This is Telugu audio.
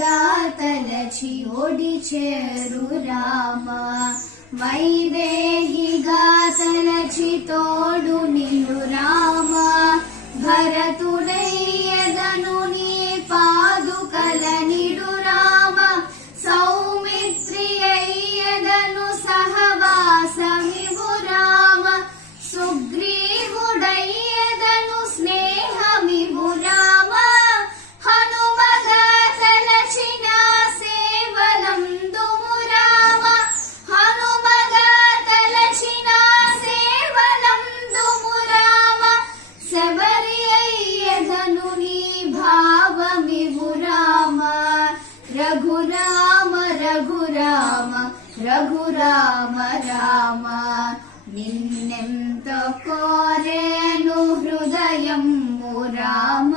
కౌసల్యగాతలచి ఒడిచేరు రామ వైదేహిగాతలచి తోడు నిలు రామ భరతుడయ్యదను నీ పాదుకల నిడు రామ సౌమిత్రి అయ్యదను సహవాసమివు రామ సుగ్రీవుడయ్యదను స్నేహమివు రామ హనుమగా తలచిన సేవలందుము రామ హనుమగా తలచిన సేవలందుము రామ శబరి అయ్యదను నీ భావమివు రామ రఘురామ రఘురామ రఘురామ రామ నిన్నెంత కోరేను హృదయము రామ